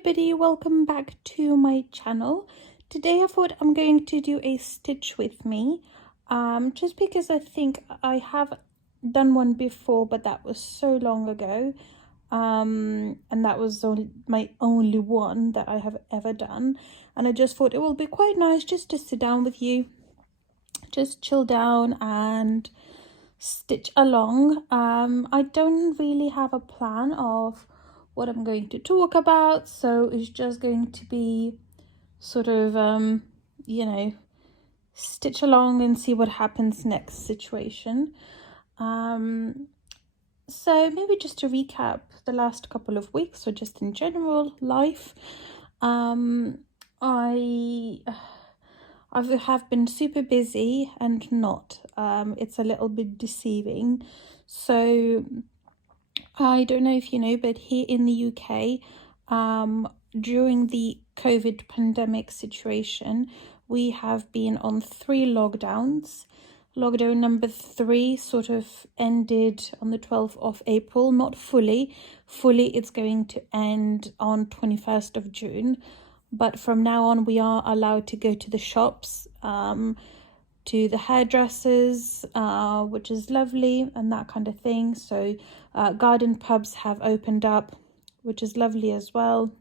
everybody, welcome back to my channel. Today I thought I'm going to do a stitch with me, just because I think I have done one before, but that was so long ago, and that was my only one that I have ever done, and I just thought it will be quite nice just to sit down with you, just chill down and stitch along. I don't really have a plan of what I'm going to talk about, so it's just going to be sort of stitch along and see what happens next situation. So maybe just to recap the last couple of weeks, or just in general life, I have been super busy and not. It's a little bit deceiving. So I don't know if you know, but here in the UK, during the COVID pandemic situation, we have been on 3 lockdowns. Lockdown number 3 sort of ended on the 12th of April, not fully. Fully, it's going to end on 21st of June. But from now on, we are allowed to go to the shops, to the hairdressers, which is lovely, and that kind of thing. So garden pubs have opened up, which is lovely as well,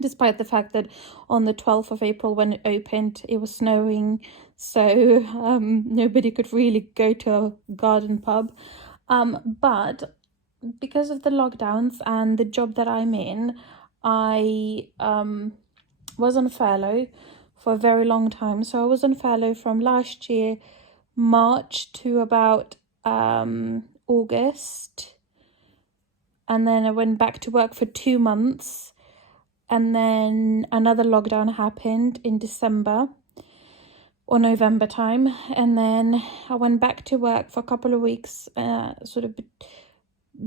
despite the fact that on the 12th of April when it opened, it was snowing, so nobody could really go to a garden pub. But because of the lockdowns and the job that I'm in, I was on furlough for a very long time. So I was on furlough from last year March to about August, and then I went back to work for 2 months, and then another lockdown happened in December or November time, and then I went back to work for a couple of weeks, sort of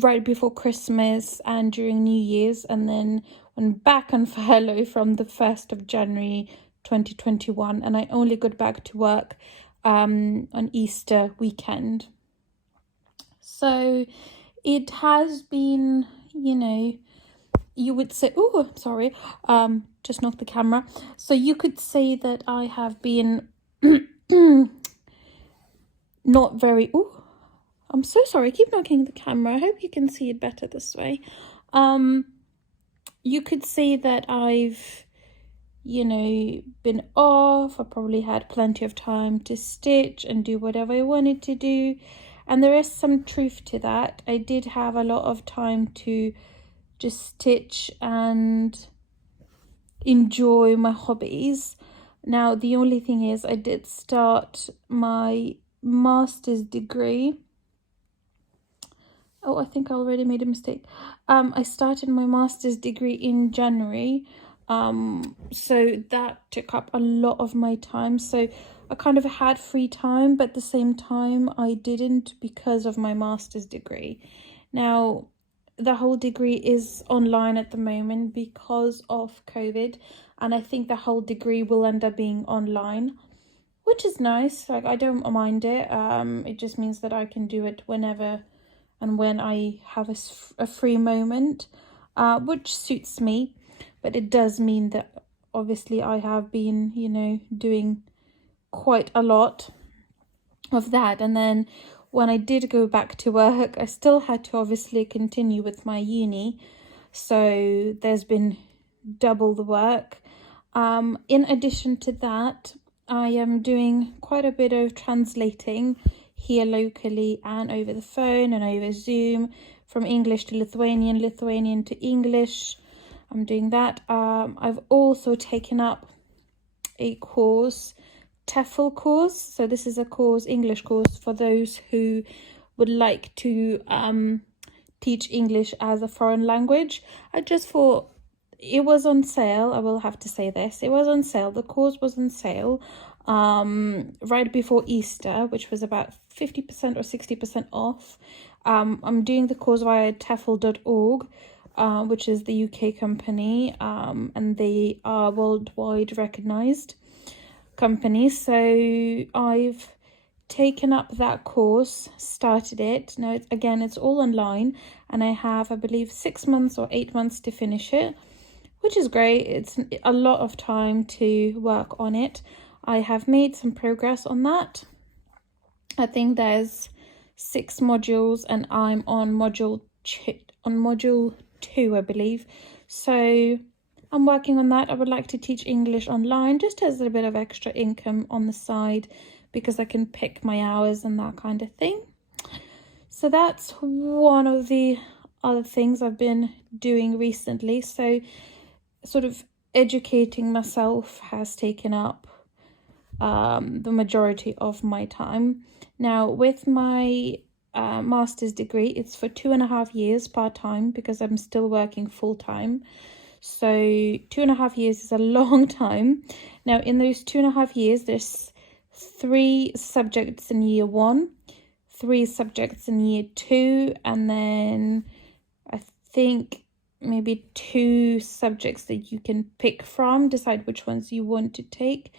right before Christmas and during New Year's, and then went back on furlough from the 1st of January 2021, and I only got back to work on Easter weekend. So it has been, you would say, oh, sorry, just knocked the camera. So you could say that I have been not very, I'm so sorry, I keep knocking the camera. I hope you can see it better this way. You could say that I've, been off. I probably had plenty of time to stitch and do whatever I wanted to do. And there is some truth to that. I did have a lot of time to just stitch and enjoy my hobbies. Now, the only thing is I did start my master's degree. Oh, I think I already made a mistake. I started my master's degree in January. So that took up a lot of my time. So I kind of had free time, but at the same time I didn't, because of my master's degree. Now, the whole degree is online at the moment because of COVID, and I think the whole degree will end up being online, which is nice. Like, I don't mind it. It just means that I can do it whenever and when I have a free moment, which suits me. But it does mean that obviously I have been, doing quite a lot of that. And then when I did go back to work, I still had to obviously continue with my uni. So there's been double the work. In addition to that, I am doing quite a bit of translating here locally and over the phone and over Zoom, from English to Lithuanian, Lithuanian to English. I'm doing that. I've also taken up a course, TEFL course. So this is a course, English course, for those who would like to teach English as a foreign language. I just thought it was on sale. I will have to say this. It was on sale. The course was on sale right before Easter, which was about 50% or 60% off. I'm doing the course via TEFL.org. Which is the UK company, and they are worldwide recognized company. So I've taken up that course, started it. Now, it's all online, and I have, I believe, 6 months or 8 months to finish it, which is great. It's a lot of time to work on it. I have made some progress on that. I think there's 6 modules and I'm on module 2, I believe. So I'm working on that. I would like to teach English online just as a bit of extra income on the side, because I can pick my hours and that kind of thing. So that's one of the other things I've been doing recently. So sort of educating myself has taken up the majority of my time. Now with my master's degree, it's for 2.5 years part-time, because I'm still working full-time. So 2.5 years is a long time. Now in those 2.5 years, there's 3 subjects in year 1, 3 subjects in year 2, and then I think maybe 2 subjects that you can pick from, decide which ones you want to take,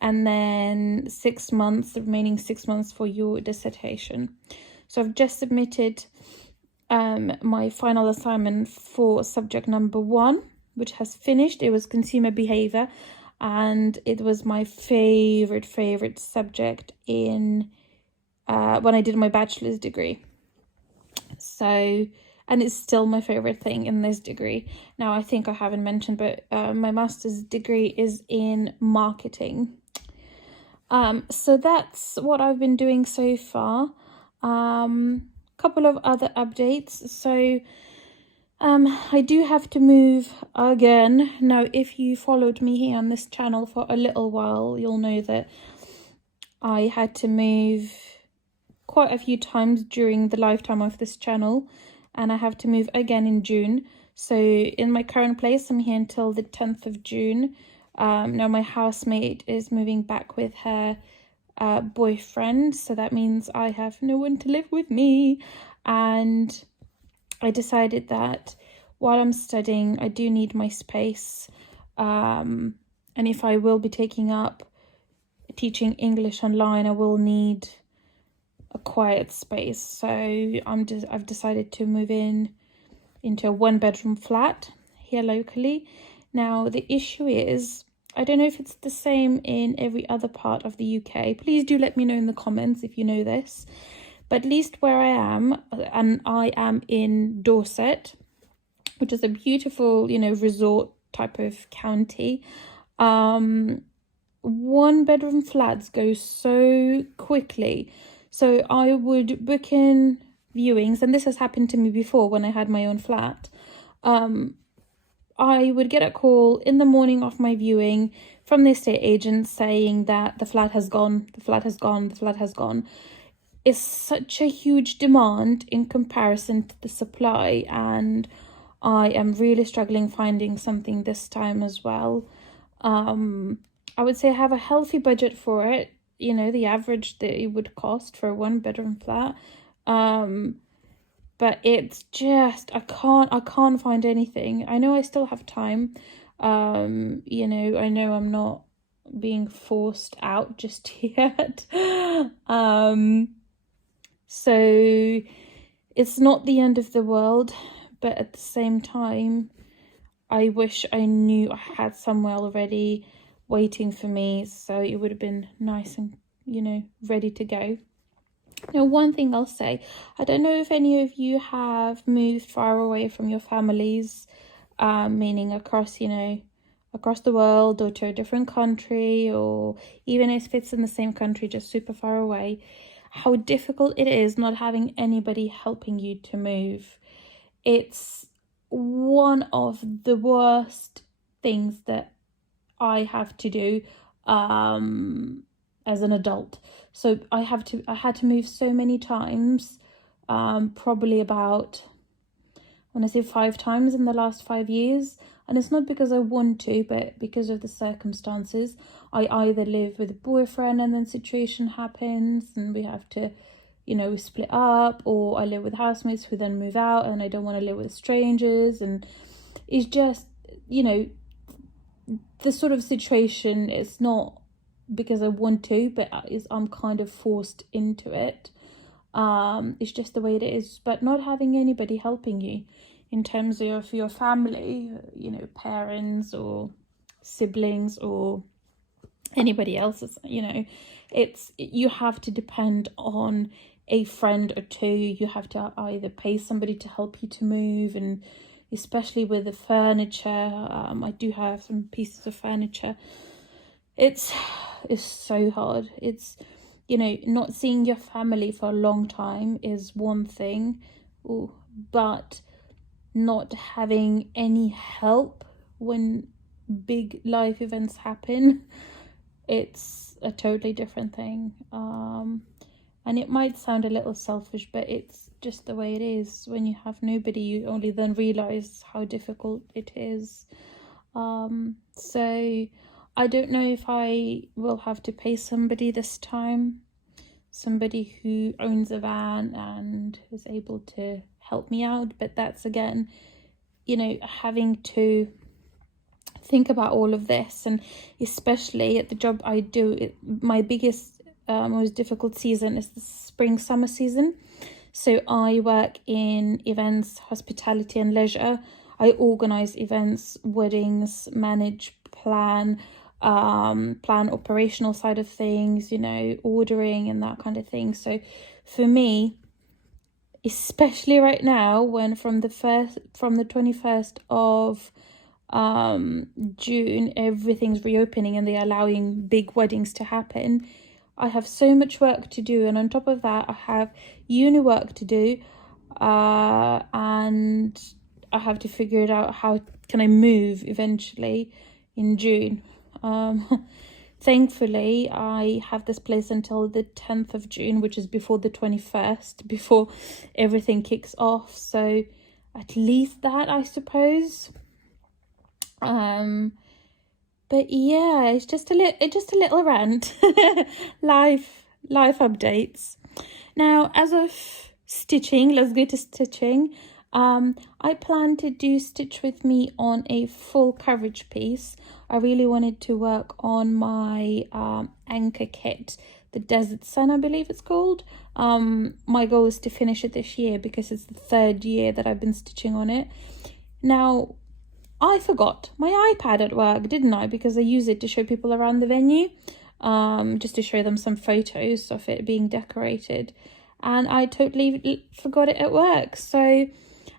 and then 6 months, the remaining 6 months for your dissertation. So I've just submitted my final assignment for subject number 1, which has finished. It was consumer behavior, and it was my favorite subject in when I did my bachelor's degree. So, and it's still my favorite thing in this degree. Now, I think I haven't mentioned, but my master's degree is in marketing. So that's what I've been doing so far. Couple of other updates. So I do have to move again. Now, if you followed me here on this channel for a little while, you'll know that I had to move quite a few times during the lifetime of this channel, and I have to move again in June. So in my current place, I'm here until the 10th of June. Now my housemate is moving back with her boyfriend, so that means I have no one to live with me. And I decided that while I'm studying, I do need my space, and if I will be taking up teaching English online, I will need a quiet space. So I've decided to move into a 1-bedroom flat here locally. Now the issue is, I don't know if it's the same in every other part of the UK. Please do let me know in the comments if you know this. But at least where I am, and I am in Dorset, which is a beautiful, resort type of county. 1-bedroom flats go so quickly. So I would book in viewings, and this has happened to me before when I had my own flat. I would get a call in the morning of my viewing from the estate agent saying that the flat has gone, the flat has gone, the flat has gone. It's such a huge demand in comparison to the supply, and I am really struggling finding something this time as well. I would say I have a healthy budget for it, the average that it would cost for a 1-bedroom flat. But it's just, I can't find anything. I know I still have time. I know I'm not being forced out just yet. So it's not the end of the world, but at the same time, I wish I knew I had somewhere already waiting for me, so it would have been nice and, ready to go. Now, one thing I'll say, I don't know if any of you have moved far away from your families, meaning across the world, or to a different country, or even if it's in the same country, just super far away, how difficult it is not having anybody helping you to move. It's one of the worst things that I have to do as an adult. So I had to move so many times, probably about, I want to say 5 times in the last 5 years. And it's not because I want to, but because of the circumstances. I either live with a boyfriend and then situation happens and we have to, split up, or I live with housemates who then move out and I don't want to live with strangers. And it's just, the sort of situation is not because I want to, but I'm kind of forced into it. It's just the way it is. But not having anybody helping you in terms of your family, you know, parents or siblings or anybody else's, you know, you have to depend on a friend or two. You have to either pay somebody to help you to move, and especially with the furniture, I do have some pieces of furniture. It's so hard. It's, you know, not seeing your family for a long time is one thing, but not having any help when big life events happen, it's a totally different thing. And it might sound a little selfish, but it's just the way it is. When you have nobody, you only then realize how difficult it is. So I don't know if I will have to pay somebody this time, somebody who owns a van and is able to help me out. But that's, again, you know, having to think about all of this, and especially at the job I do, my biggest most difficult season is the spring summer season. So I work in events, hospitality and leisure. I organize events, weddings, manage, plan operational side of things, you know, ordering and that kind of thing. So for me, especially right now, when from the 21st of June everything's reopening and they're allowing big weddings to happen, I have so much work to do, and on top of that I have uni work to do, and I have to figure it out, how can I move eventually in June. Thankfully I have this place until the 10th of June, which is before the 21st, before everything kicks off, so at least that, I suppose. But yeah, it's just a little rant. life updates. Now, as of stitching, let's go to stitching. I plan to do Stitch With Me on a full coverage piece. I really wanted to work on my anchor kit, the Desert Sun, I believe it's called. My goal is to finish it this year because it's the 3rd year that I've been stitching on it. Now, I forgot my iPad at work, didn't I? Because I use it to show people around the venue, just to show them some photos of it being decorated. And I totally forgot it at work. So,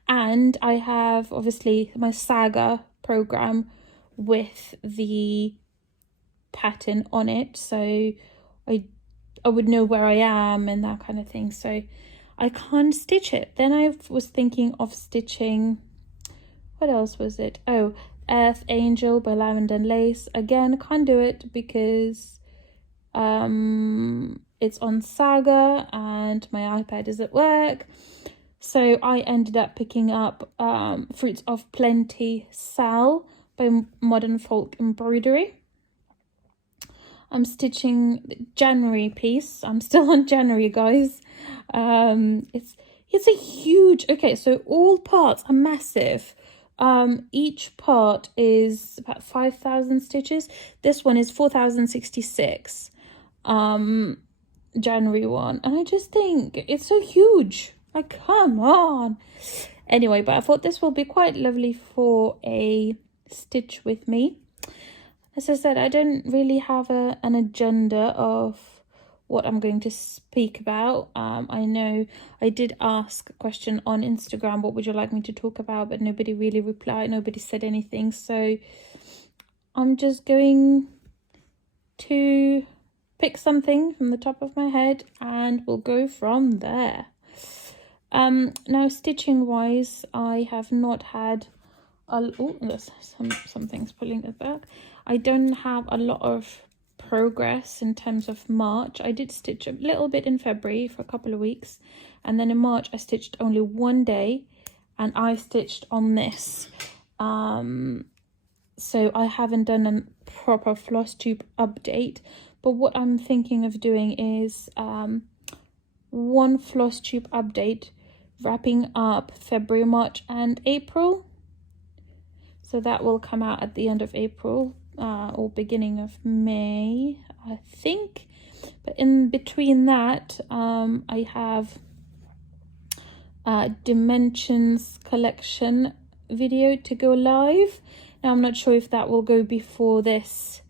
and I have obviously my Saga program with the pattern on it. So I would know where I am and that kind of thing. So I can't stitch it. Then I was thinking of stitching, what else was it? Oh, Earth Angel by Lavender and Lace. Again, can't do it because it's on Saga and my iPad is at work. So I ended up picking up Fruits of Plenty SAL by Modern Folk Embroidery. I'm stitching the January piece. I'm still on January, guys. It's a huge, okay, so all parts are massive. Each part is about 5,000 stitches. This one is 4,066, January one, and I just think it's so huge. Like, come on. Anyway, but I thought this will be quite lovely for a Stitch With Me. As I said, I don't really have an agenda of what I'm going to speak about. I know I did ask a question on Instagram, what would you like me to talk about, but nobody really replied, nobody said anything, so I'm just going to pick something from the top of my head and we'll go from there. Now, stitching wise, I have not had there's some things pulling it back. I don't have a lot of progress in terms of March. I did stitch a little bit in February for a couple of weeks, and then in March I stitched only one day, and I stitched on this. So I haven't done a proper floss tube update, but what I'm thinking of doing is one floss tube update wrapping up February, March and April. So that will come out at the end of April or beginning of May, I think. But in between that, I have dimensions collection video to go live. Now I'm not sure if that will go before this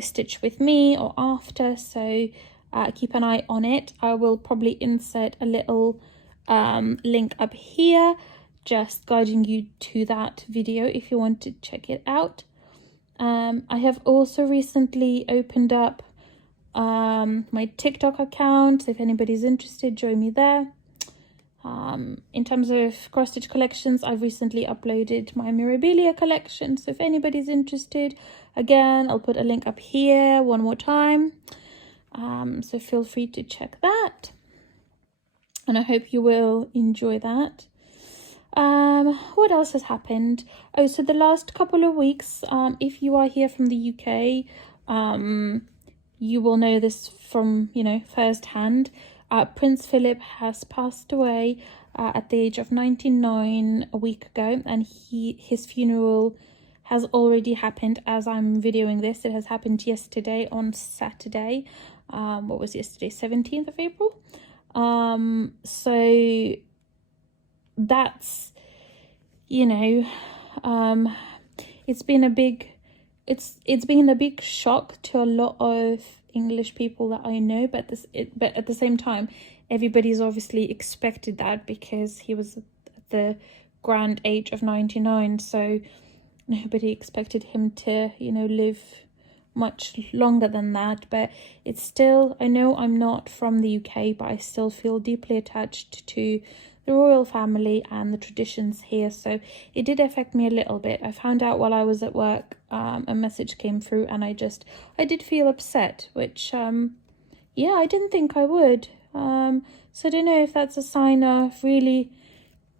Stitch With Me or after, so keep an eye on it. I will probably insert a little link up here just guiding you to that video if you want to check it out. I have also recently opened up my TikTok account, so if anybody's interested, join me there. In terms of cross stitch collections, I've recently uploaded my Mirabilia collection, so if anybody's interested, again, I'll put a link up here one more time, so feel free to check that, and I hope you will enjoy that. What else has happened? Oh, so the last couple of weeks, if you are here from the UK, you will know this from, firsthand. Prince Philip has passed away at the age of 99 a week ago, and his funeral has already happened as I'm videoing this. It has happened yesterday on Saturday. What was yesterday? 17th of April. So that's, it's been a big shock to a lot of English people that I know, but at the same time, everybody's obviously expected that because he was at the grand age of 99, so nobody expected him to live much longer than that. But it's still, I know I'm not from the UK, but I still feel deeply attached to the royal family and the traditions here, so it did affect me a little bit. I found out while I was at work, a message came through, and I did feel upset, which I didn't think I would. So I don't know if that's a sign of really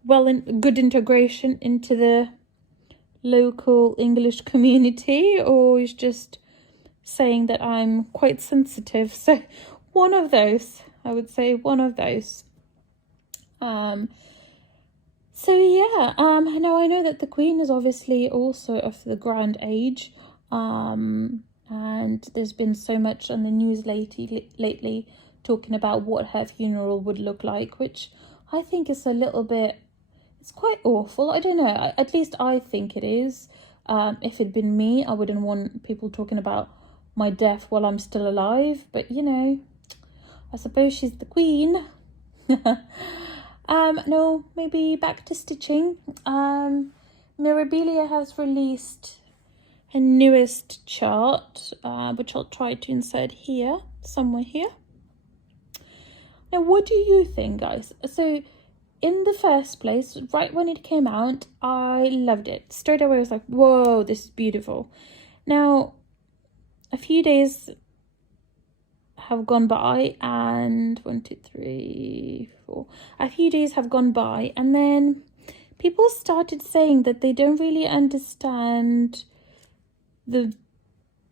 good integration into the local English community, or is just saying that I'm quite sensitive. So one of those, I would say, one of those. Now I know that the Queen is obviously also of the grand age, and there's been so much on the news lately talking about what her funeral would look like, which I think is it's quite awful. I don't know, at least I think it is. If it'd been me, I wouldn't want people talking about my death while I'm still alive, but I suppose she's the Queen. No, maybe back to stitching. Mirabilia has released her newest chart, which I'll try to insert here, somewhere here. Now, what do you think, guys? So, in the first place, right when it came out, I loved it. Straight away, I was like, whoa, this is beautiful. Now, a few days have gone by, and a few days have gone by, and then people started saying that they don't really understand the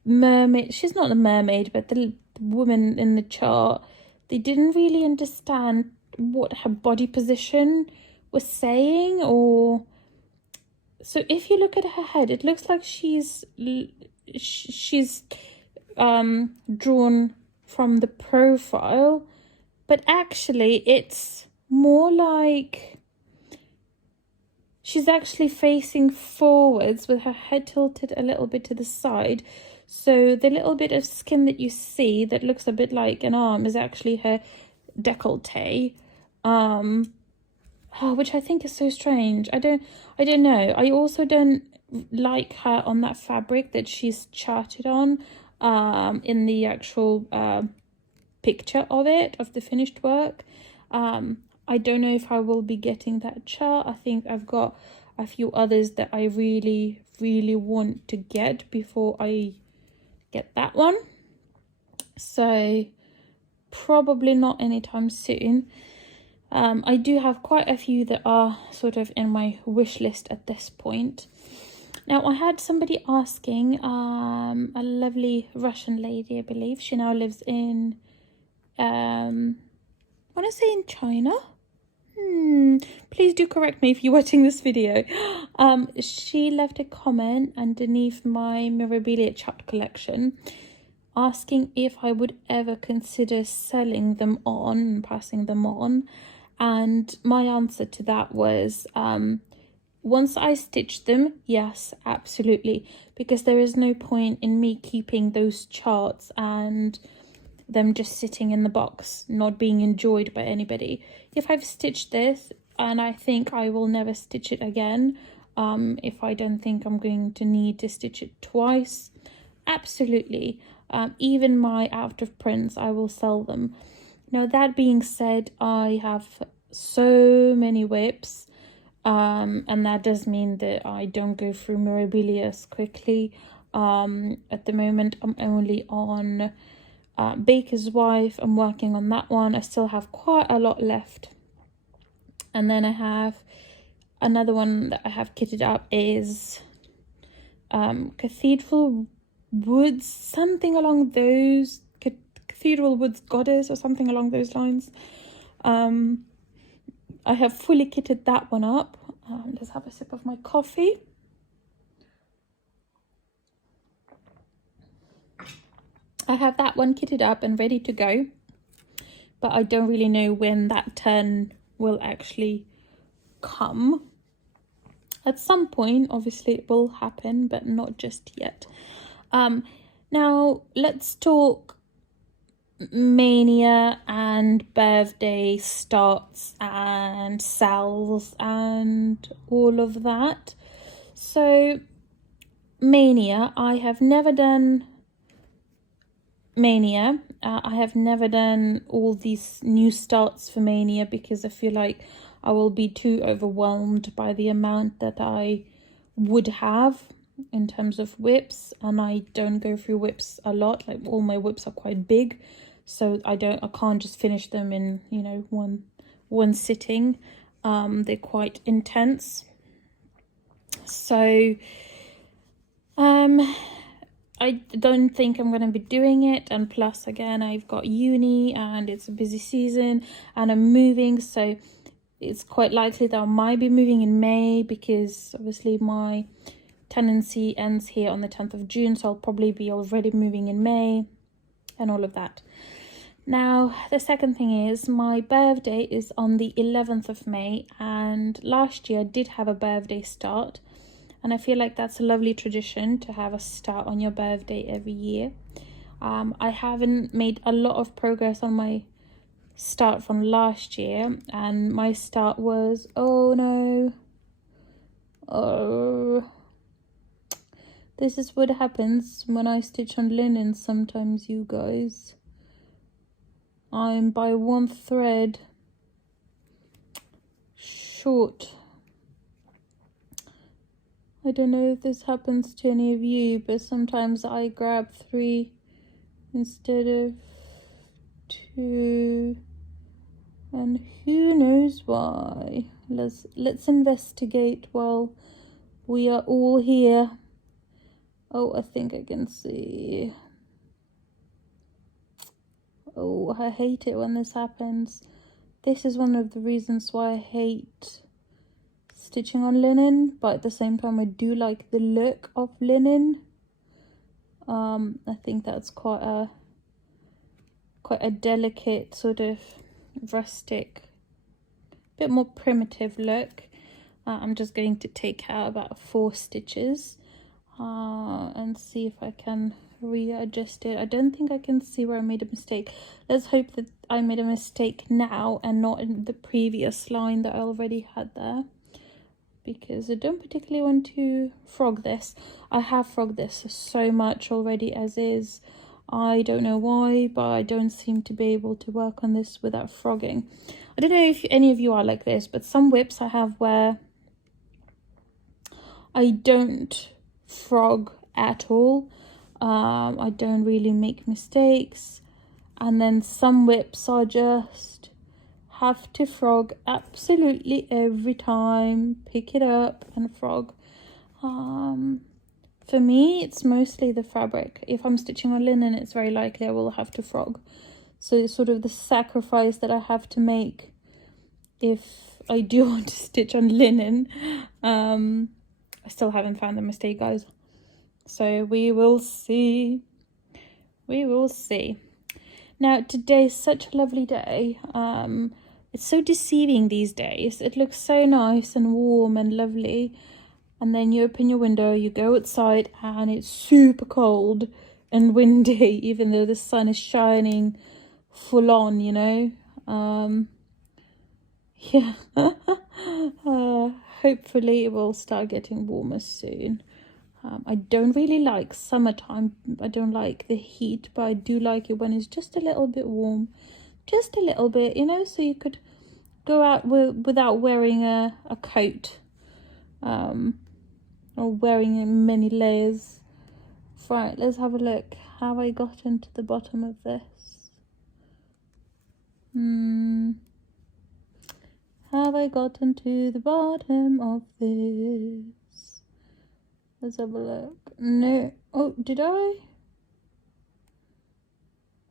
mermaid. She's not a mermaid, but the woman in the chart, they didn't really understand what her body position was saying. Or so if you look at her head, it looks like she's drawn from the profile, but actually it's more like she's actually facing forwards with her head tilted a little bit to the side. So the little bit of skin that you see that looks a bit like an arm is actually her décolleté, which I think is so strange. I don't know. I also don't like her on that fabric that she's charted on, in the actual picture of the finished work. I don't know if I will be getting that chart. I think I've got a few others that I really, really want to get before I get that one. So probably not anytime soon. I do have quite a few that are sort of in my wish list at this point. Now, I had somebody asking, a lovely Russian lady, I believe. She now lives in, I want to say in China. Please do correct me if you're watching this video. She left a comment underneath my Mirabilia chapter collection asking if I would ever consider selling them on and passing them on. And my answer to that was, once I stitch them, yes, absolutely, because there is no point in me keeping those charts and them just sitting in the box, not being enjoyed by anybody. If I've stitched this and I think I will never stitch it again, if I don't think I'm going to need to stitch it twice, absolutely. Even my out of prints, I will sell them. Now, that being said, I have so many whips, and that does mean that I don't go through memorabilia as quickly. At the moment, I'm only on Baker's Wife. I'm working on that one. I still have quite a lot left. And then I have another one that I have kitted up is Cathedral Woods, something along those, Cathedral Woods Goddess or something along those lines. I have fully kitted that one up. Let's have a sip of my coffee. I have that one kitted up and ready to go, but I don't really know when that turn will actually come. At some point, obviously, it will happen, but not just yet. Now, let's talk Mania and birthday starts and SALs and all of that. So, Mania, I have never done Mania. I have never done all these new starts for Mania because I feel like I will be too overwhelmed by the amount that I would have in terms of whips, and I don't go through whips a lot. Like, all my whips are quite big, so I can't just finish them in, you know, one sitting. They're quite intense. So I don't think I'm going to be doing it, and plus again I've got uni and it's a busy season and I'm moving, so it's quite likely that I might be moving in May, because obviously my tenancy ends here on the 10th of June, so I'll probably be already moving in May and all of that. Now, the second thing is my birthday is on the 11th of May, and last year I did have a birthday start, and I feel like that's a lovely tradition to have a start on your birthday every year. I haven't made a lot of progress on my start from last year, and my start was, this is what happens when I stitch on linen sometimes, you guys. I'm by one thread short. I don't know if this happens to any of you, but sometimes I grab 3 instead of 2, and who knows why. Let's investigate while we are all here. Oh, I think I can see. Oh, I hate it when this happens. This is one of the reasons why I hate stitching on linen, but at the same time I do like the look of linen. I think that's quite a delicate, sort of rustic, bit more primitive look. I'm just going to take out about 4 stitches and see if I can readjust it. I don't think I can see where I made a mistake. Let's hope that I made a mistake now and not in the previous line that I already had there, because I don't particularly want to frog this. I have frogged this so much already as is. I don't know why, but I don't seem to be able to work on this without frogging. I don't know if any of you are like this, but some whips I have where I don't frog at all. I don't really make mistakes, and then some whips are just have to frog absolutely every time, pick it up and frog. For me, it's mostly the fabric. If I'm stitching on linen, it's very likely I will have to frog. So it's sort of the sacrifice that I have to make if I do want to stitch on linen. I still haven't found the mistake, guys. So we will see. We will see. Now, today's such a lovely day. It's so deceiving these days. It looks so nice and warm and lovely, and then you open your window, you go outside, and it's super cold and windy, even though the sun is shining full on, you know. Yeah. Hopefully it will start getting warmer soon. I don't really like summertime. I don't like the heat, but I do like it when it's just a little bit warm. Just a little bit, you know, so you could go out without wearing a coat, or wearing many layers. Right, let's have a look. Have I gotten to the bottom of this? Have I gotten to the bottom of this? Let's have a look. No. Oh, did I?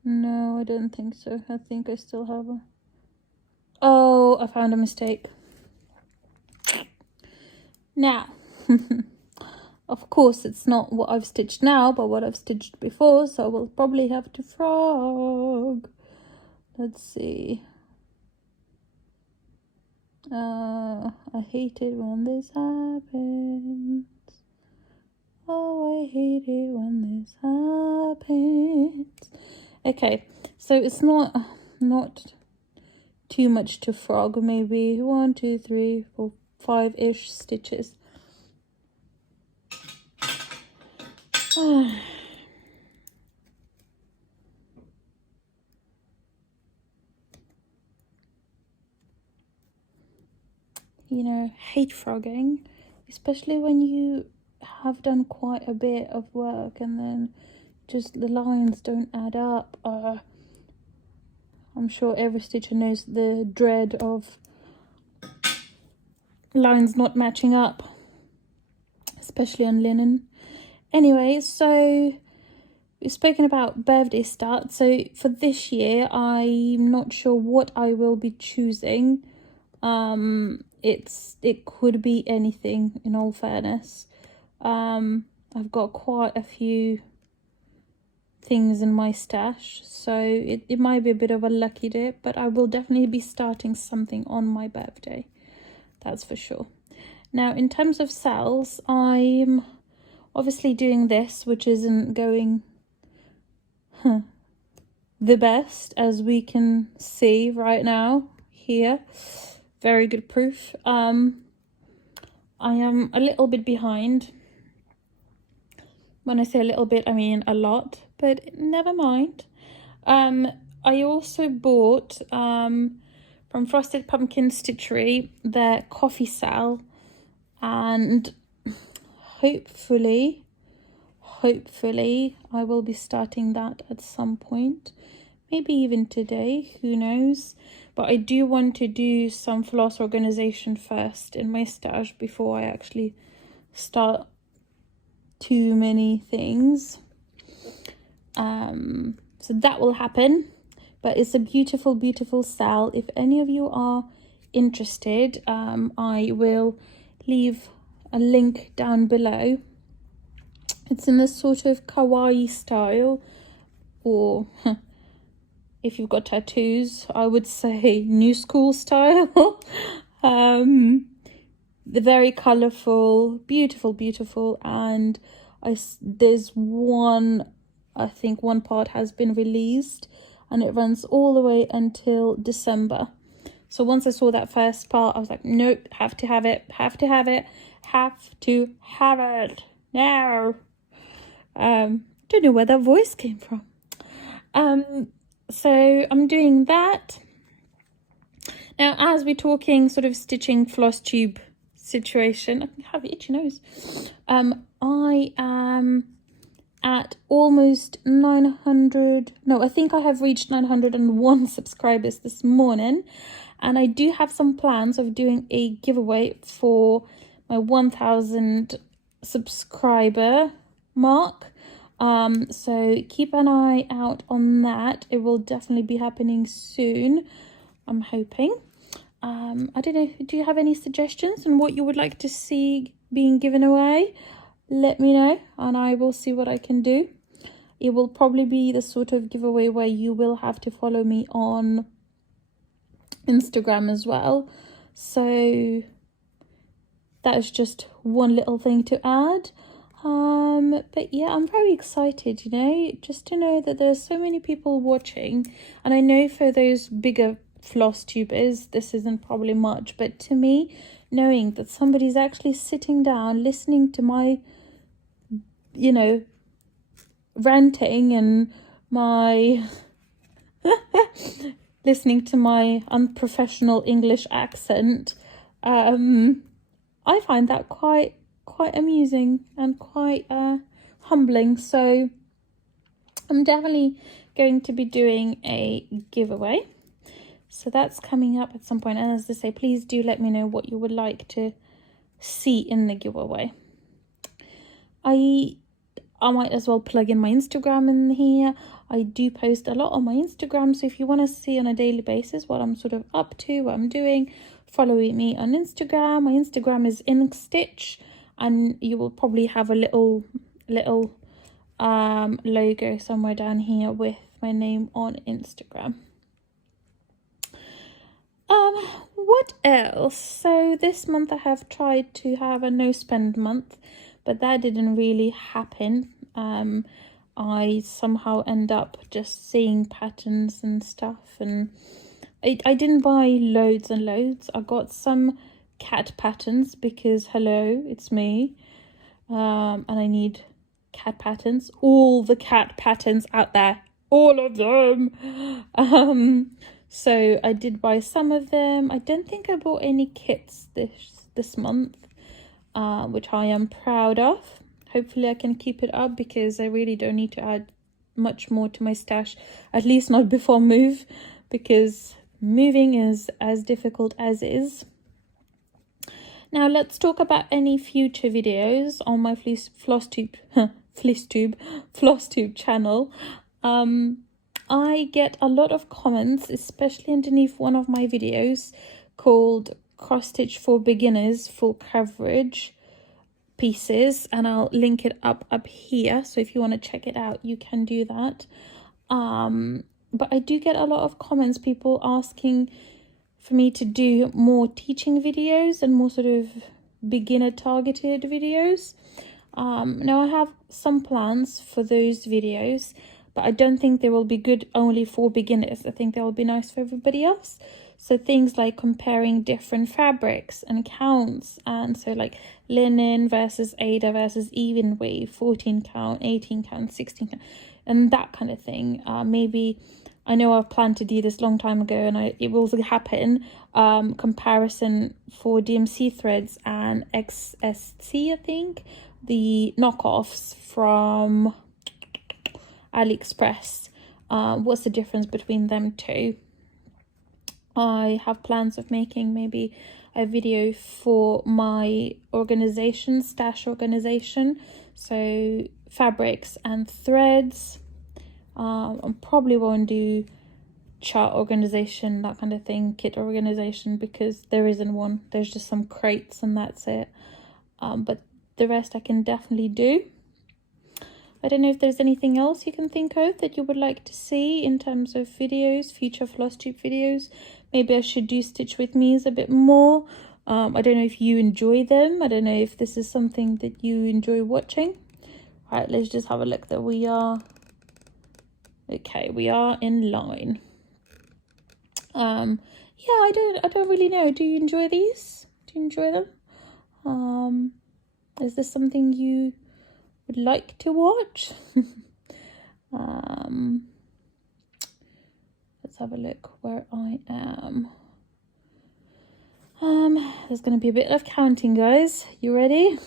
No, I don't think so. I think I still have a... Oh, I found a mistake. Now, of course, it's not what I've stitched now, but what I've stitched before, so we'll probably have to frog. Let's see. I hate it when this happens. Oh, I hate it when this happens. Okay, so it's not too much to frog. Maybe 1, 2, 3, 4, 5-ish stitches. You know, hate frogging, especially when you have done quite a bit of work and then just the lines don't add up. I'm sure every stitcher knows the dread of lines not matching up, especially on linen. Anyway, so we've spoken about birthday start. So for this year, I'm not sure what I will be choosing. It could be anything, in all fairness. I've got quite a few things in my stash, so it might be a bit of a lucky dip, but I will definitely be starting something on my birthday, that's for sure. Now, in terms of SALs, I'm obviously doing this, which isn't going the best, as we can see right now here. Very good proof. I am a little bit behind. When I say a little bit, I mean a lot, but never mind. I also bought from Frosted Pumpkin Stitchery their coffee SAL, and hopefully I will be starting that at some point, maybe even today, who knows. But I do want to do some floss organization first in my stash before I actually start too many things. So that will happen, but it's a beautiful, beautiful SAL. If any of you are interested, I will leave a link down below. It's in this sort of kawaii style, or if you've got tattoos, I would say new school style. They're very colourful, beautiful, beautiful, and there's one, I think one part has been released, and it runs all the way until December. So once I saw that first part, I was like, nope, have to have it, have to have it, have to have it now. Don't know where that voice came from. So I'm doing that. Now, as we're talking sort of stitching floss tube situation, I have itchy nose. I am at almost 900, no, I think I have reached 901 subscribers this morning, and I do have some plans of doing a giveaway for my 1000 subscriber mark. So keep an eye out on that. It will definitely be happening soon, I'm hoping. I don't know, do you have any suggestions on what you would like to see being given away? Let me know and I will see what I can do. It will probably be the sort of giveaway where you will have to follow me on Instagram as well. So that is just one little thing to add. But yeah, I'm very excited, you know, just to know that there's so many people watching. And I know for those bigger floss tubers, this isn't probably much, but to me, knowing that somebody's actually sitting down, listening to my, you know, ranting and my listening to my unprofessional English accent, I find that quite amusing and quite humbling. So I'm definitely going to be doing a giveaway, so that's coming up at some point. And as I say, please do let me know what you would like to see in the giveaway. I might as well plug in my Instagram in here. I do post a lot on my Instagram, so if you want to see on a daily basis what I'm sort of up to, what I'm doing, follow me on Instagram. My Instagram is InkStitch, and you will probably have a little logo somewhere down here with my name on Instagram. What else? So this month I have tried to have a no spend month, but that didn't really happen. I somehow end up just seeing patterns and stuff, and I didn't buy loads and loads. I got some cat patterns because hello, it's me, and I need cat patterns, all the cat patterns out there, all of them. So I did buy some of them. I don't think I bought any kits this month, which I am proud of. Hopefully I can keep it up, because I really don't need to add much more to my stash, at least not before move, because moving is as difficult as is. Now let's talk about any future videos on my floss tube channel. I get a lot of comments, especially underneath one of my videos called Cross Stitch for Beginners full coverage pieces, and I'll link it up here, so if you want to check it out you can do that. But I do get a lot of comments, people asking for me to do more teaching videos and more sort of beginner targeted videos. Now I have some plans for those videos, but I don't think they will be good only for beginners. I think they will be nice for everybody else. So things like comparing different fabrics and counts, and so like linen versus Aida versus even weave, 14 count, 18 count, 16 count, and that kind of thing. Maybe, I know I've planned to do this long time ago, and it will happen. Comparison for DMC threads and XSC, I think, the knockoffs from AliExpress. What's the difference between them two? I have plans of making maybe a video for my organization, stash organization, so fabrics and threads. I probably won't do chart organization, that kind of thing, kit organization, because there isn't one. There's just some crates and that's it. But the rest I can definitely do. I don't know if there's anything else you can think of that you would like to see in terms of videos, future floss tube videos. Maybe I should do Stitch With Me's a bit more. I don't know if you enjoy them. I don't know if this is something that you enjoy watching. All right, let's just have a look that we are... Okay, we are in line. Yeah, I don't really know. Do you enjoy these? Do you enjoy them? Is this something you would like to watch? Let's have a look where I am. There's going to be a bit of counting, guys. You ready?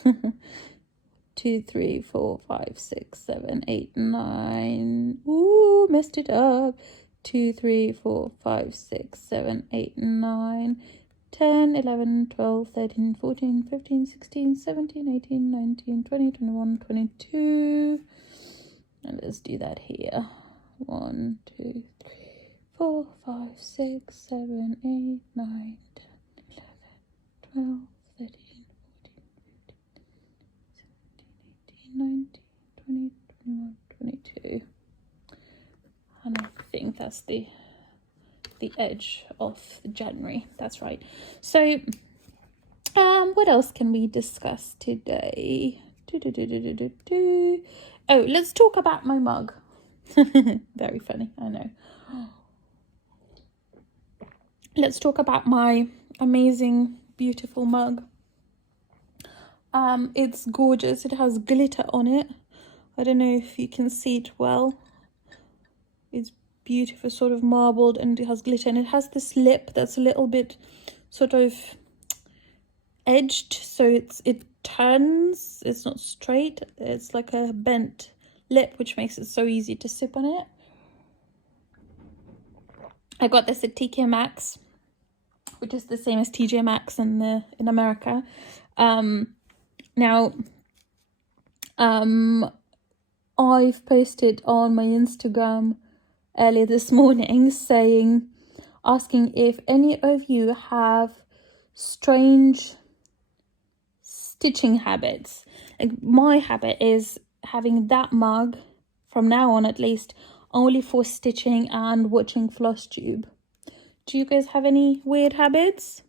2, 3, 4, 5, 6, 7, 8, 9. Ooh, messed it up. 2, 3, 4, 5, 6, 7, 8, 9, 10, 11, 12, 13, 14, 15, 16, 17, 18, 19, 20, 21, 22. And let's do that here. 1, 2, 3, 4, 5, 6, 7, 8, 9, 10, 11, 12, 13, 14, 15, 16, 17, 18, 19, 20, 21, 22. And I think that's the the edge of January. That's right. So what else can we discuss today? Oh, let's talk about my mug. Very funny, I know. Let's talk about my amazing, beautiful mug. It's gorgeous. It has glitter on it. I don't know if you can see it well. It's beautiful, sort of marbled, and it has glitter, and it has this lip that's a little bit sort of edged, so it turns. It's not straight. It's like a bent lip, which makes it so easy to sip on it. I got this at TK Maxx, which is the same as TJ Maxx in America. Now, I've posted on my Instagram earlier this morning asking if any of you have strange stitching habits. Like, my habit is having that mug, from now on at least, only for stitching and watching FlossTube. Do you guys have any weird habits?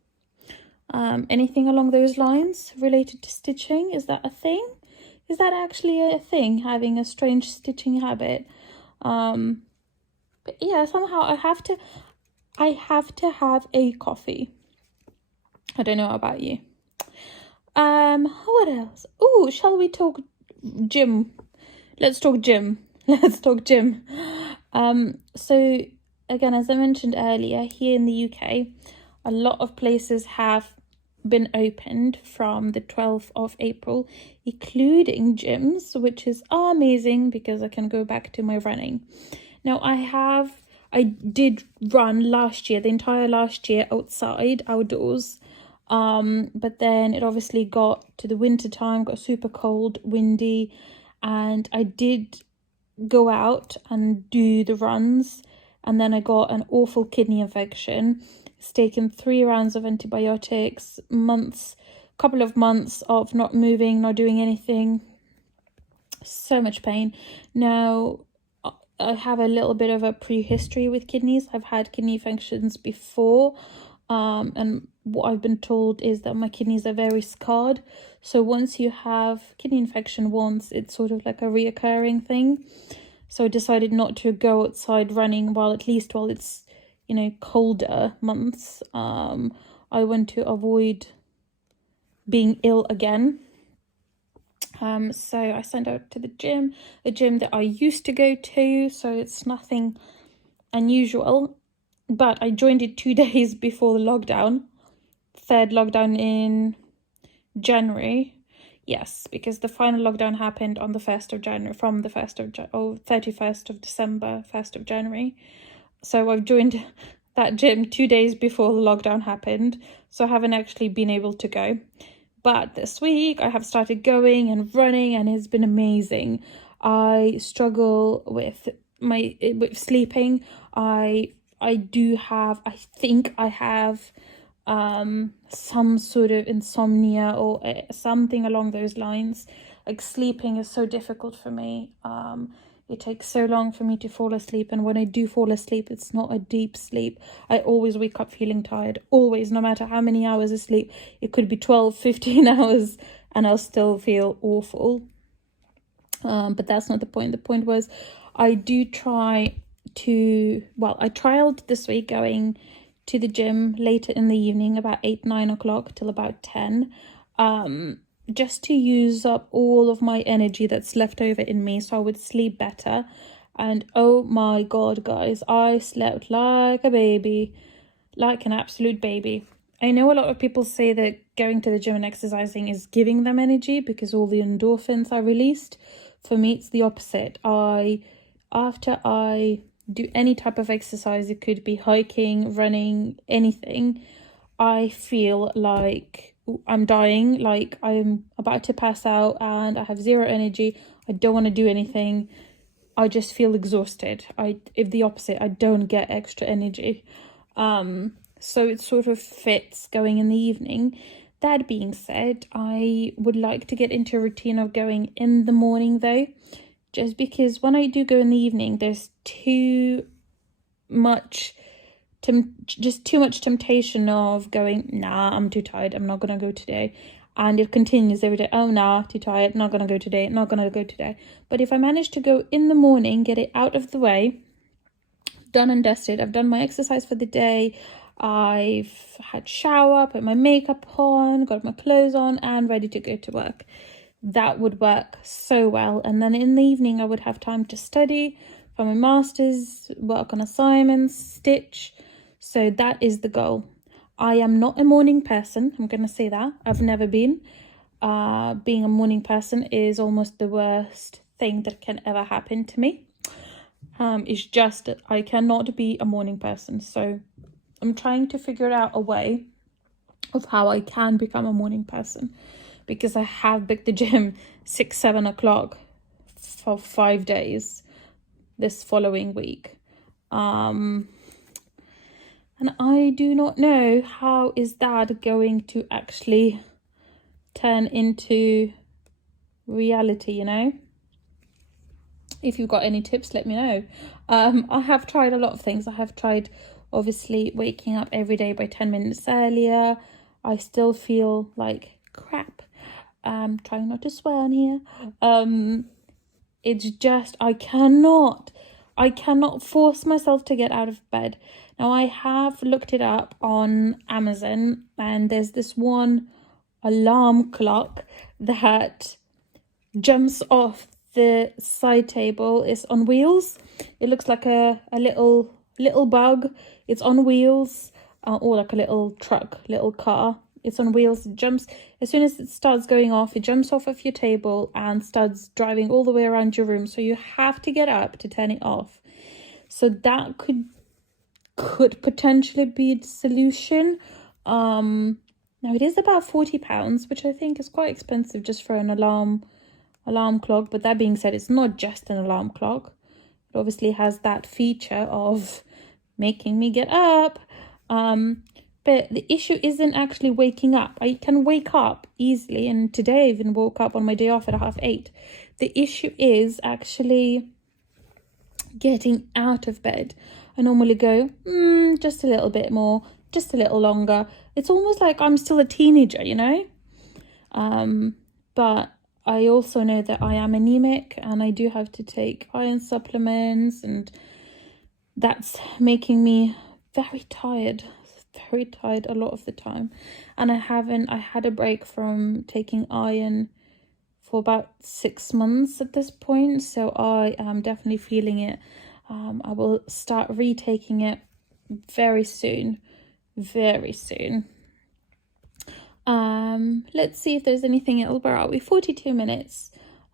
Anything along those lines related to stitching? Is that a thing? Is that actually a thing, having a strange stitching habit? But yeah, somehow I have to have a coffee. I don't know about you. What else? Oh, shall we talk gym? Let's talk gym. So again, as I mentioned earlier, here in the UK, a lot of places have been opened from the 12th of April, including gyms, which is amazing because I can go back to my running. Now, I did run last year, the entire last year, outdoors. But then it obviously got to the winter time, got super cold, windy, and I did go out and do the runs, and then I got an awful kidney infection. It's taken 3 rounds of antibiotics, couple of months of not moving, not doing anything. So much pain. Now, I have a little bit of a prehistory with kidneys. I've had kidney infections before, and what I've been told is that my kidneys are very scarred. So once you have kidney infection it's sort of like a reoccurring thing. So I decided not to go outside running while it's, colder months. I want to avoid being ill again. So I signed out to the gym that I used to go to, so it's nothing unusual. But I joined it 2 days before the lockdown, third lockdown in January. Yes, because the final lockdown happened on the 1st of January, from the 31st of December, 1st of January. So I've joined that gym 2 days before the lockdown happened, so I haven't actually been able to go. But this week I have started going and running, and it's been amazing. I struggle with sleeping. I think I have some sort of insomnia or something along those lines. Like, sleeping is so difficult for me. It takes so long for me to fall asleep, and when I do fall asleep, it's not a deep sleep. I always wake up feeling tired, always, no matter how many hours of sleep. It could be 12, 15 hours and I'll still feel awful. But that's not the point. The point was, I trialed this week going to the gym later in the evening, about 8-9 o'clock till about 10, just to use up all of my energy that's left over in me, so I would sleep better. And oh my god, guys, I slept like a baby, like an absolute baby. I know a lot of people say that going to the gym and exercising is giving them energy because all the endorphins are released. For me, it's the opposite. After I do any type of exercise, it could be hiking, running, anything, I feel like I'm dying, like I'm about to pass out, and I have zero energy. I don't want to do anything. I just feel exhausted. If the opposite, I don't get extra energy. So it sort of fits going in the evening. That being said, I would like to get into a routine of going in the morning though, just because when I do go in the evening, there's too much just too much temptation of going, nah, I'm too tired, I'm not gonna go today. And it continues every day. Oh, nah, too tired, not gonna go today, not gonna go today. But if I manage to go in the morning, get it out of the way, done and dusted, I've done my exercise for the day, I've had shower, put my makeup on, got my clothes on, and ready to go to work. That would work so well. And then in the evening, I would have time to study for my master's, work on assignments, stitch. So that is the goal. I am not a morning person. I'm going to say that. I've never been. Being a morning person is almost the worst thing that can ever happen to me. It's just that I cannot be a morning person. So I'm trying to figure out a way of how I can become a morning person, because I have booked the gym 6-7 o'clock for 5 days this following week. And I do not know how is that going to actually turn into reality, you know? If you've got any tips, let me know. I have tried a lot of things. I have tried, obviously, waking up every day by 10 minutes earlier. I still feel like crap. Trying not to swear on here. It's just, I cannot force myself to get out of bed. Now, I have looked it up on Amazon, and there's this one alarm clock that jumps off the side table. It's on wheels. It looks like a little bug. It's on wheels, or like a little truck, little car. It's on wheels. It jumps as soon as it starts going off. It jumps off of your table and starts driving all the way around your room. So you have to get up to turn it off. So that could potentially be the solution. Now it is about £40, which I think is quite expensive just for an alarm clock. But that being said, it's not just an alarm clock. It obviously has that feature of making me get up. But the issue isn't actually waking up. I can wake up easily, and today I even woke up on my day off at 8:30. The issue is actually getting out of bed. I normally go, just a little bit more, just a little longer. It's almost like I'm still a teenager, you know? But I also know that I am anemic, and I do have to take iron supplements, and that's making me very tired a lot of the time. And I had a break from taking iron for about 6 months at this point, so I am definitely feeling it. I will start retaking it very soon. Let's see if there's anything else. Where are we? 42 minutes.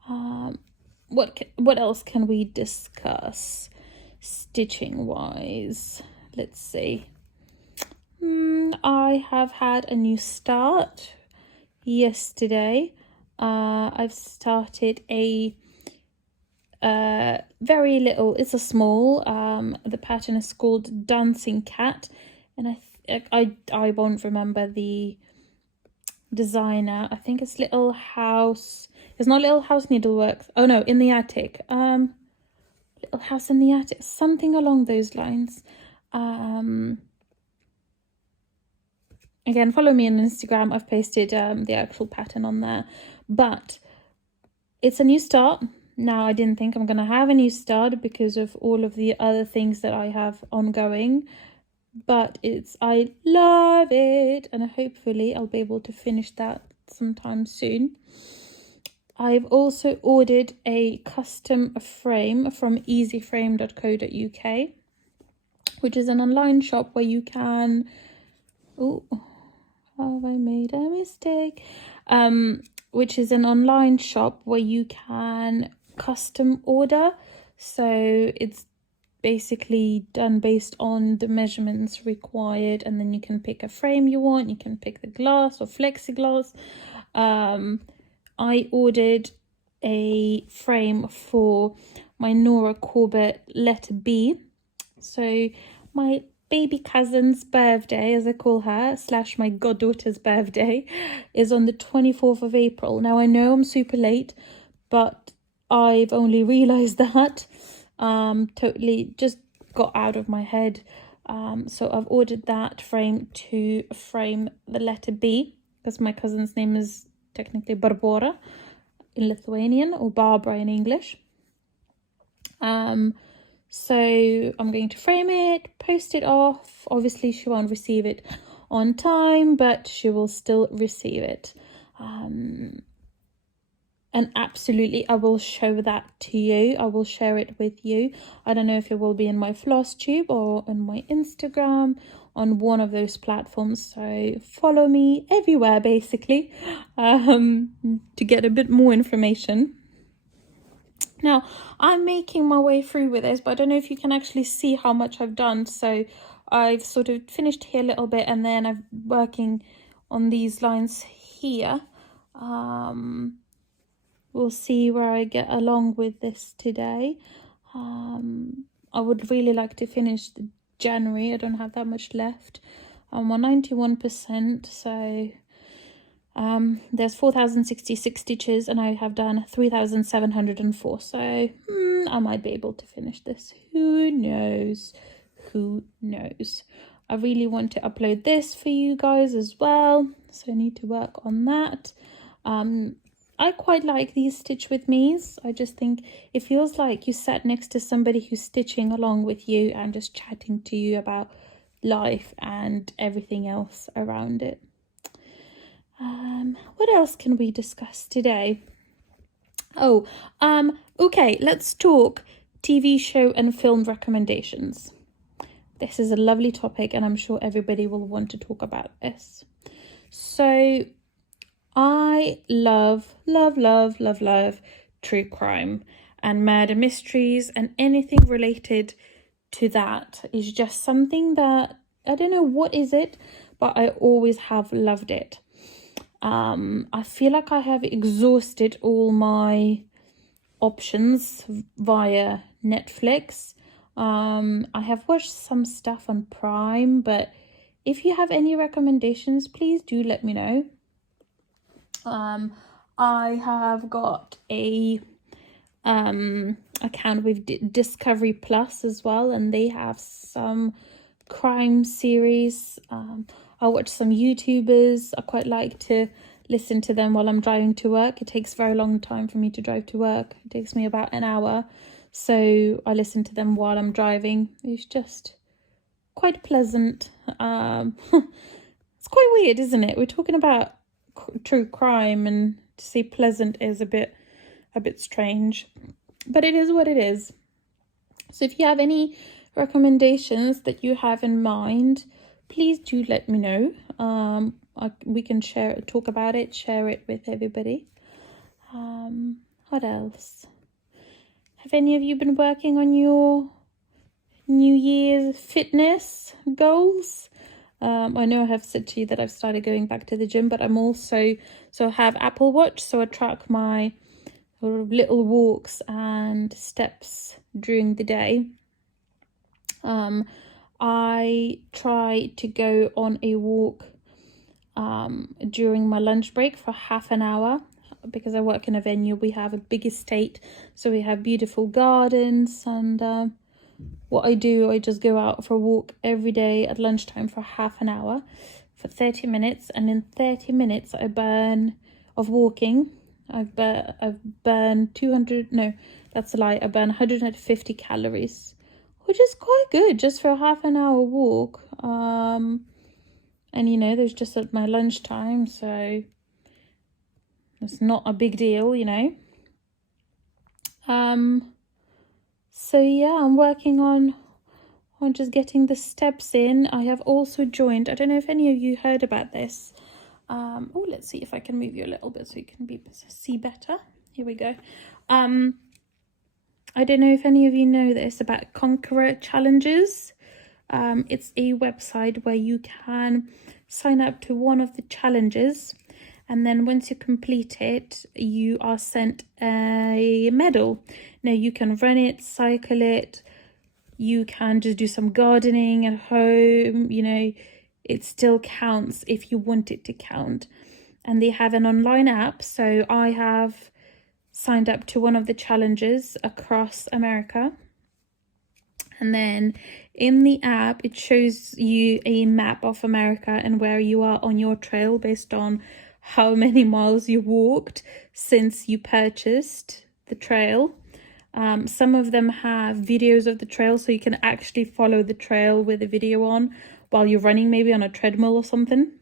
What else can we discuss stitching wise? Let's see. I have had a new start yesterday. I've started a very little, it's a small, the pattern is called Dancing Cat, and I won't remember the designer. I think it's Little House. It's not Little House Needleworks. Oh no, in the attic. Little House in the Attic, something along those lines. Again, follow me on Instagram. I've posted the actual pattern on there. But it's a new start. Now, I didn't think I'm going to have a new start because of all of the other things that I have ongoing. But I love it. And hopefully I'll be able to finish that sometime soon. I've also ordered a custom frame from easyframe.co.uk, which is an online shop where you can... Oh, have I made a mistake? Which is an online shop where you can custom order. So it's basically done based on the measurements required, and then you can pick a frame you want. You can pick the glass or flexiglass. I ordered a frame for my Nora Corbett letter B. So my baby cousin's birthday, as I call her, / my goddaughter's birthday, is on the 24th of April. Now, I know I'm super late, but I've only realised that. Totally just got out of my head. So I've ordered that frame to frame the letter B, because my cousin's name is technically Barbora in Lithuanian, or Barbara in English. So I'm going to frame it, post it off. Obviously she won't receive it on time, but she will still receive it. And absolutely, I will show that to you. I will share it with you. I don't know if it will be in my floss tube or on my Instagram, on one of those platforms. So follow me everywhere, basically, to get a bit more information. Now, I'm making my way through with this, but I don't know if you can actually see how much I've done. So I've sort of finished here a little bit, and then I'm working on these lines here. We'll see where I get along with this today. I would really like to finish the January. I don't have that much left. I'm on 91%, so there's 4,066 stitches, and I have done 3,704. So I might be able to finish this. Who knows? Who knows? I really want to upload this for you guys as well, so I need to work on that. I quite like these stitch with me's. I just think it feels like you sat next to somebody who's stitching along with you and just chatting to you about life and everything else around it. What else can we discuss today? Okay, let's talk TV show and film recommendations. This is a lovely topic, and I'm sure everybody will want to talk about this. So I love true crime and murder mysteries, and anything related to that is just something that, I don't know what is it, but I always have loved it. I feel like I have exhausted all my options via Netflix. I have watched some stuff on Prime, but if you have any recommendations, please do let me know. I have got a account with Discovery Plus as well, and they have some crime series. I watch some YouTubers. I quite like to listen to them while I'm driving to work. It takes a very long time for me to drive to work. It takes me about an hour, so I listen to them while I'm driving. It's just quite pleasant. It's quite weird, isn't it? We're talking about true crime, and to say pleasant is a bit strange, but it is what it is. So if you have any recommendations that you have in mind, please do let me know. We can talk about it, share it with everybody. What else? Have any of you been working on your New Year's fitness goals? I know I have said to you that I've started going back to the gym, but I'm also, so I have Apple Watch, so I track my little walks and steps during the day. I try to go on a walk during my lunch break for half an hour, because I work in a venue. We have a big estate, so we have beautiful gardens, and what I do, I just go out for a walk every day at lunchtime for half an hour, for 30 minutes, and in 30 minutes I burn of walking. I've burned 200, no, that's a lie, I burn 150 calories, which is quite good just for a half an hour walk. And you know, there's just at my lunchtime, so it's not a big deal, you know. So yeah, I'm working on just getting the steps in. I have also joined, I don't know if any of you heard about this. Let's see if I can move you a little bit so you can see better. Here we go. I don't know if any of you know this about Conqueror Challenges. It's a website where you can sign up to one of the challenges, and then once you complete it, you are sent a medal. Now you can run it, cycle it, you can just do some gardening at home, you know, it still counts if you want it to count. And they have an online app, so I have signed up to one of the challenges across America. And then in the app, it shows you a map of America and where you are on your trail based on how many miles you walked since you purchased the trail. Some of them have videos of the trail, so you can actually follow the trail with a video on while you're running, maybe on a treadmill or something.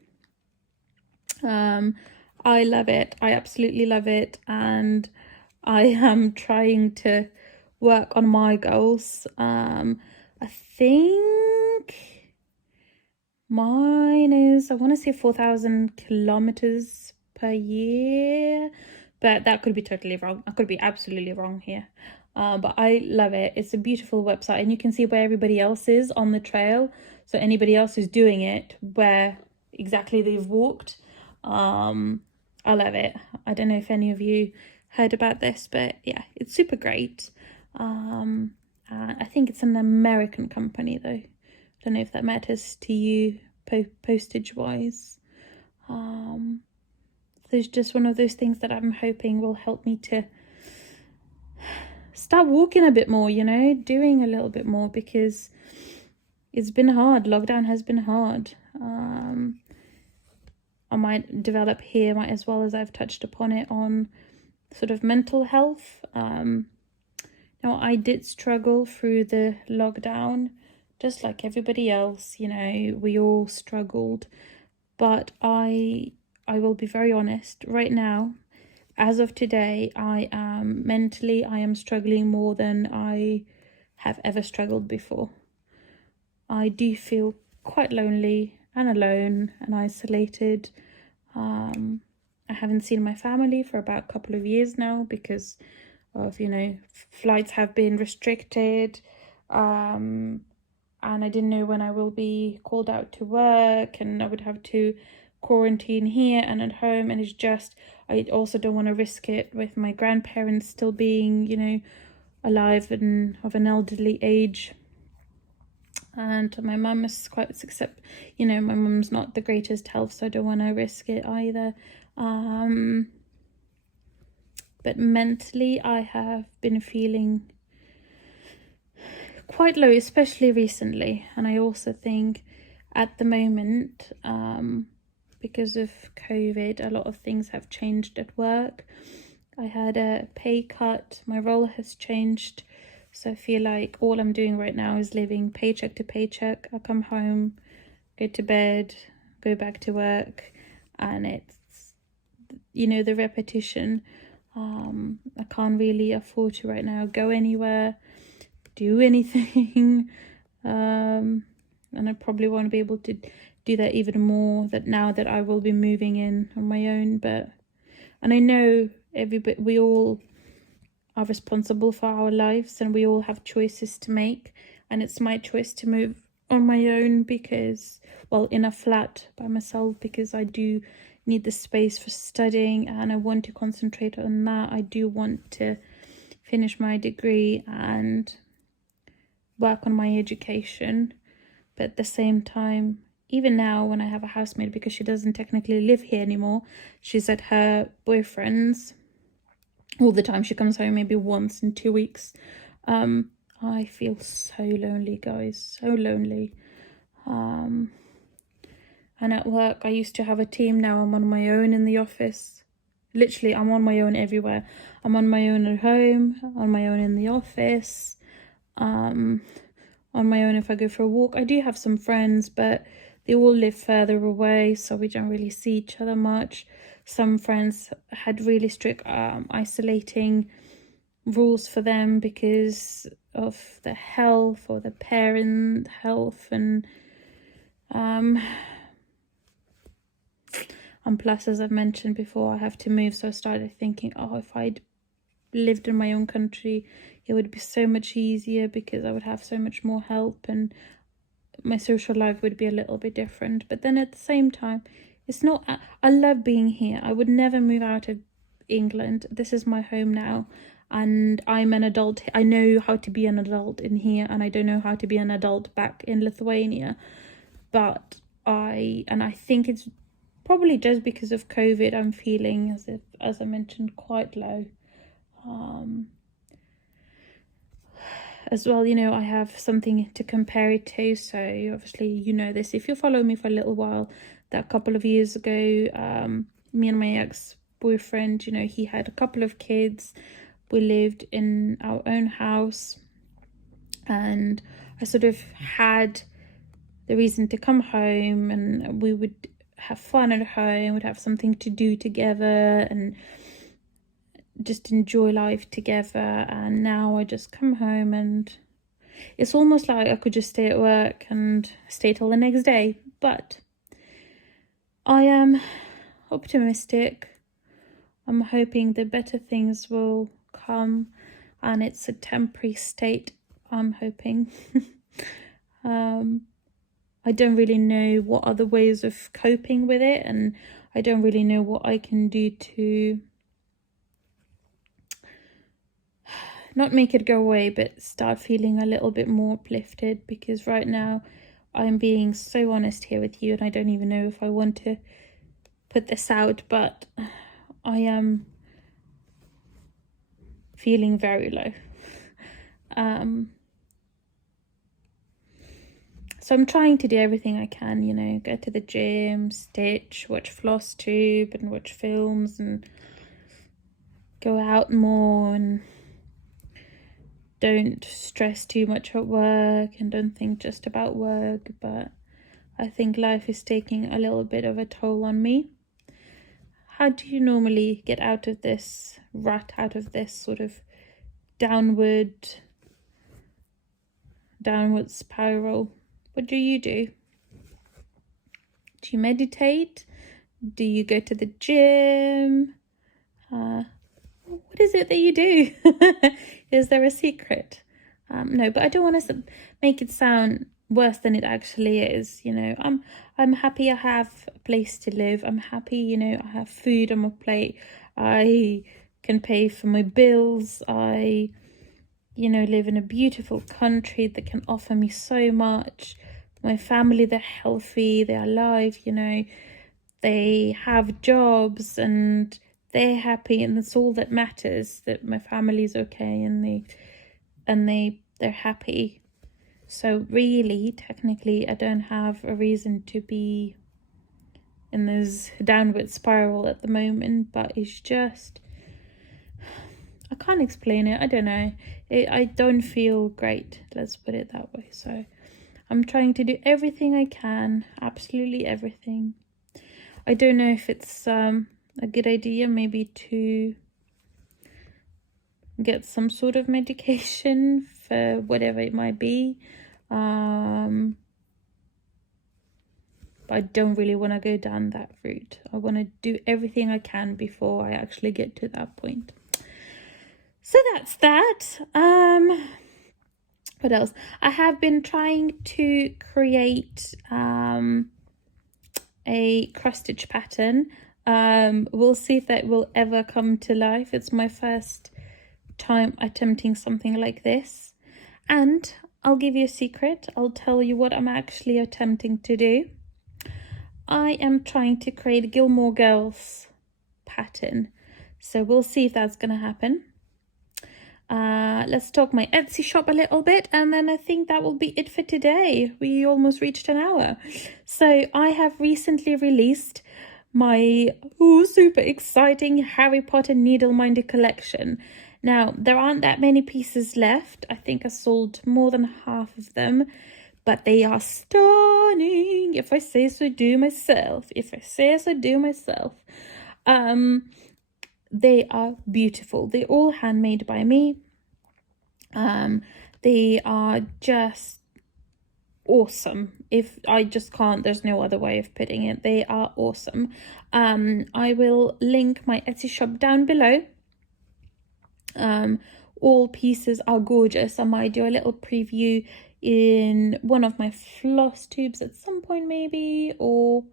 I love it. I absolutely love it. And I am trying to work on my goals. I think mine is, I want to say 4,000 kilometers per year, but that could be totally wrong. I could be absolutely wrong here. But I love it. It's a beautiful website, and you can see where everybody else is on the trail. So anybody else who's doing it, where exactly they've walked. I love it. I don't know if any of you heard about this, but yeah, it's super great. I think it's an American company though. I don't know if that matters to you postage wise. There's just one of those things that I'm hoping will help me to start walking a bit more, you know, doing a little bit more, because it's been hard. Lockdown has been hard. I might develop here, might as well, as I've touched upon it, on sort of mental health. Now, I did struggle through the lockdown, just like everybody else, you know, we all struggled. But I will be very honest, right now, as of today, I am struggling more than I have ever struggled before. I do feel quite lonely and alone and isolated. I haven't seen my family for about a couple of years now because of, you know, flights have been restricted, and I didn't know when I will be called out to work, and I would have to quarantine here and at home, and it's just, I also don't want to risk it with my grandparents still being, you know, alive and of an elderly age. And my mum is quite, except, you know, my mum's not the greatest health, so I don't want to risk it either. But mentally, I have been feeling quite low, especially recently. And I also think at the moment, because of COVID, a lot of things have changed at work. I had a pay cut, my role has changed. So I feel like all I'm doing right now is living paycheck to paycheck. I come home, go to bed, go back to work, and it's, you know, the repetition. I can't really afford to right now go anywhere, do anything. And I probably won't be able to do that even more that now that I will be moving in on my own. And I know we all are responsible for our lives, and we all have choices to make, and it's my choice to move on my own, because, well, in a flat by myself, because I do need the space for studying and I want to concentrate on that. I do want to finish my degree and work on my education, but at the same time, even now when I have a housemate, because she doesn't technically live here anymore, she's at her boyfriend's all the time. She comes home maybe once in 2 weeks. I feel so lonely, guys, so lonely. And at work, I used to have a team. Now I'm on my own in the office. Literally, I'm on my own everywhere. I'm on my own at home, on my own in the office, on my own if I go for a walk. I do have some friends, but they all live further away, so we don't really see each other much. Some friends had really strict isolating rules for them because of the health or the parent health, and plus, as I've mentioned before, I have to move, so I started thinking, oh, if I'd lived in my own country, it would be so much easier because I would have so much more help and my social life would be a little bit different. But then at the same time, it's not, I love being here. I would never move out of England. This is my home now, and I'm an adult. I know how to be an adult in here, and I don't know how to be an adult back in Lithuania. But I think it's probably just because of COVID, I'm feeling as I mentioned, quite low. as well, you know, I have something to compare it to. So obviously, you know this if you follow me for a little while, that a couple of years ago, me and my ex-boyfriend, you know, he had a couple of kids. We lived in our own house, and I sort of had the reason to come home, and we would have fun at home, would have something to do together and just enjoy life together. And now I just come home and it's almost like I could just stay at work and stay till the next day. But I am optimistic. I'm hoping that better things will come, and it's a temporary state, I'm hoping. I don't really know what other ways of coping with it, and I don't really know what I can do to not make it go away, but start feeling a little bit more uplifted, because right now I'm being so honest here with you, and I don't even know if I want to put this out, but I am feeling very low. So I'm trying to do everything I can, you know, go to the gym, stitch, watch floss tube and watch films, and go out more, and don't stress too much at work, and don't think just about work. But I think life is taking a little bit of a toll on me. How do you normally get out of this rut, out of this sort of downward spiral? What do you do? Do you meditate? Do you go to the gym? What is it that you do? Is there a secret? No, but I don't want to make it sound worse than it actually is. You know, I'm happy I have a place to live. I'm happy, you know, I have food on my plate. I can pay for my bills. I, you know, live in a beautiful country that can offer me so much. My family, they're healthy, they're alive, you know, they have jobs and they're happy, and that's all that matters, that my family's okay and they're happy. So really, technically, I don't have a reason to be in this downward spiral at the moment, but it's just, I can't explain it. I don't know. I don't feel great, let's put it that way. So I'm trying to do everything I can, absolutely everything. I don't know if it's a good idea maybe to get some sort of medication for whatever it might be. But I don't really want to go down that route. I want to do everything I can before I actually get to that point. So that's that. What else? I have been trying to create a cross stitch pattern. We'll see if that will ever come to life. It's my first time attempting something like this, and I'll give you a secret. I'll tell you what I'm actually attempting to do. I am trying to create a Gilmore Girls pattern, so we'll see if that's gonna happen. Let's talk my Etsy shop a little bit, and then I think that will be it for today. We almost reached an hour. So I have recently released my super exciting Harry Potter Needle-Minded collection. Now, there aren't that many pieces left. I think I sold more than half of them, but they are stunning, if I say so do myself. They are beautiful. They're all handmade by me. They are just awesome. If I just can't, there's no other way of putting it. They are awesome. I will link my Etsy shop down below. All pieces are gorgeous. I might do a little preview in one of my floss tubes at some point maybe, or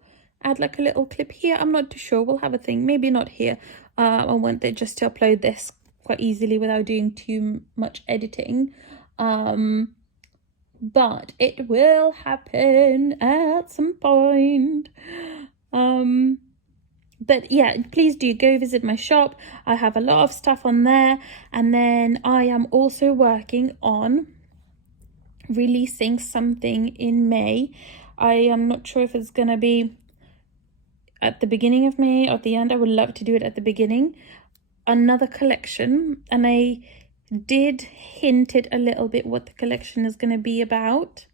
add like a little clip here. I'm not too sure. We'll have a thing. Maybe not here. I want it just to upload this quite easily without doing too much editing. But it will happen at some point. But yeah, please do go visit my shop. I have a lot of stuff on there. And then I am also working on releasing something in May. I am not sure if it's gonna be at the beginning of May or at the end. I would love to do it at the beginning. Another collection, and I did hint it a little bit what the collection is going to be about,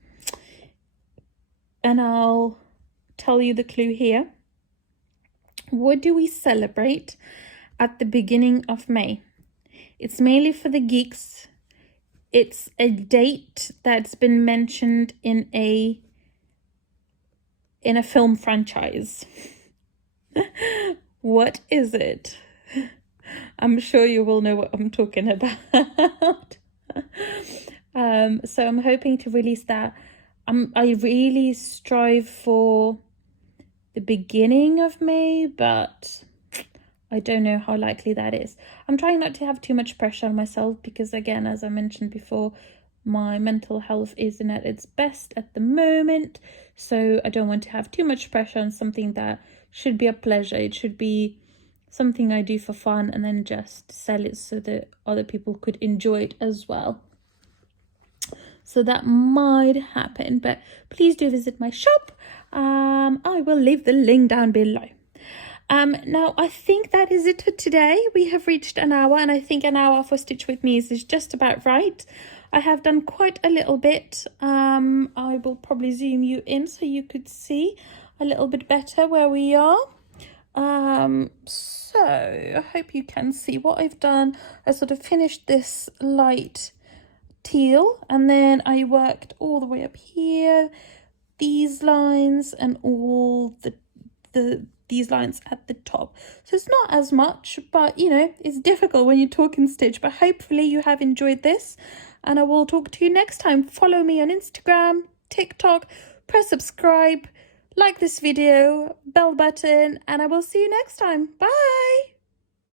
and I'll tell you the clue here. What do we celebrate at the beginning of May? It's mainly for the geeks. It's a date that's been mentioned in a film franchise. What is it? I'm sure you will know what I'm talking about. So I'm hoping to release that. I really strive for the beginning of May, but I don't know how likely that is. I'm trying not to have too much pressure on myself because, again, as I mentioned before, my mental health isn't at its best at the moment. So I don't want to have too much pressure on something that should be a pleasure. It should be something I do for fun and then just sell it so that other people could enjoy it as well. So that might happen, but please do visit my shop. I will leave the link down below. Now I think that is it for today. We have reached an hour, and I think an hour for Stitch With Me is just about right. I have done quite a little bit. I will probably zoom you in so you could see a little bit better where we are. So I hope you can see what I've done. I sort of finished this light teal, and then I worked all the way up here, these lines, and all these lines at the top. So it's not as much, but you know, it's difficult when you're talking stitch. But hopefully you have enjoyed this, and I will talk to you next time. Follow me on Instagram, TikTok, press subscribe, like this video, bell button, and I will see you next time. Bye.